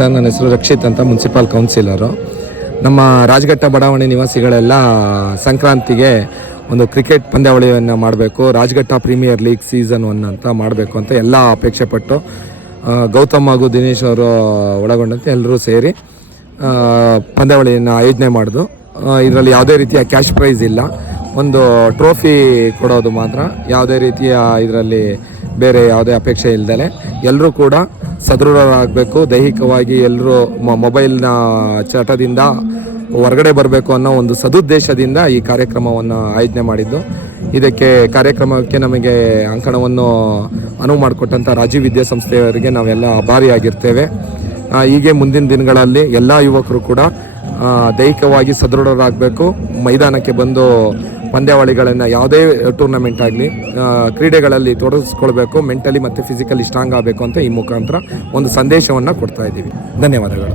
Sir. ನನ್ನ ಹೆಸರು ರಕ್ಷಿತ್ ಅಂತ, ಮುನ್ಸಿಪಲ್ ಕೌನ್ಸಿಲರು. ನಮ್ಮ ರಾಜಘಟ್ಟ ಬಡಾವಣೆ ನಿವಾಸಿಗಳೆಲ್ಲ ಸಂಕ್ರಾಂತಿಗೆ ಒಂದು ಕ್ರಿಕೆಟ್ ಪಂದ್ಯಾವಳಿಯನ್ನು ಮಾಡಬೇಕು, ರಾಜಘಟ್ಟ ಪ್ರೀಮಿಯರ್ ಲೀಗ್ ಸೀಸನ್ 1 ಅಂತ ಮಾಡಬೇಕು ಅಂತ ಎಲ್ಲ ಅಪೇಕ್ಷೆ ಪಟ್ಟು ಗೌತಮ್ ಹಾಗೂ ದಿನೇಶ್ ಅವರು ಒಳಗೊಂಡಂತೆ ಎಲ್ಲರೂ ಸೇರಿ ಪಂದ್ಯಾವಳಿಯನ್ನು ಆಯೋಜನೆ ಮಾಡಿದ್ರು. ಇದರಲ್ಲಿ ಯಾವುದೇ ರೀತಿಯ ಕ್ಯಾಶ್ ಪ್ರೈಸ್ ಇಲ್ಲ, ಒಂದು ಟ್ರೋಫಿ ಕೊಡೋದು ಮಾತ್ರ. ಯಾವುದೇ ರೀತಿಯ ಇದರಲ್ಲಿ ಬೇರೆ ಯಾವುದೇ ಅಪೇಕ್ಷೆ ಇಲ್ಲದೆ ಎಲ್ಲರೂ ಕೂಡ ಸದೃಢರಾಗಬೇಕು, ದೈಹಿಕವಾಗಿ ಎಲ್ಲರೂ ಮೊಬೈಲ್ನ ಚಟದಿಂದ ಹೊರಗಡೆ ಬರಬೇಕು ಅನ್ನೋ ಒಂದು ಸದುದ್ದೇಶದಿಂದ ಈ ಕಾರ್ಯಕ್ರಮವನ್ನು ಆಯೋಜನೆ ಮಾಡಿದ್ದು. ಇದಕ್ಕೆ ಕಾರ್ಯಕ್ರಮಕ್ಕೆ ನಮಗೆ ಅಂಕಣವನ್ನು ಅನುವು ಮಾಡಿಕೊಟ್ಟಂಥ ರಾಜೀವ್ ವಿದ್ಯಾಸಂಸ್ಥೆಯವರಿಗೆ ನಾವೆಲ್ಲ ಆಭಾರಿಯಾಗಿರ್ತೇವೆ. ಹೀಗೆ ಮುಂದಿನ ದಿನಗಳಲ್ಲಿ ಎಲ್ಲ ಯುವಕರು ಕೂಡ ದೈಹಿಕವಾಗಿ ಸದೃಢರಾಗಬೇಕು, ಮೈದಾನಕ್ಕೆ ಬಂದು ಪಂದ್ಯಾವಳಿಗಳನ್ನು ಯಾವುದೇ ಟೂರ್ನಮೆಂಟ್ ಆಗಲಿ ಕ್ರೀಡೆಗಳಲ್ಲಿ ತೊಡಗಿಸ್ಕೊಳ್ಬೇಕು, ಮೆಂಟಲಿ ಮತ್ತು ಫಿಸಿಕಲಿ ಸ್ಟ್ರಾಂಗ್ ಆಗಬೇಕು ಅಂತ ಈ ಮುಖಾಂತರ ಒಂದು ಸಂದೇಶವನ್ನು ಕೊಡ್ತಾ ಇದ್ದೀವಿ. ಧನ್ಯವಾದಗಳು.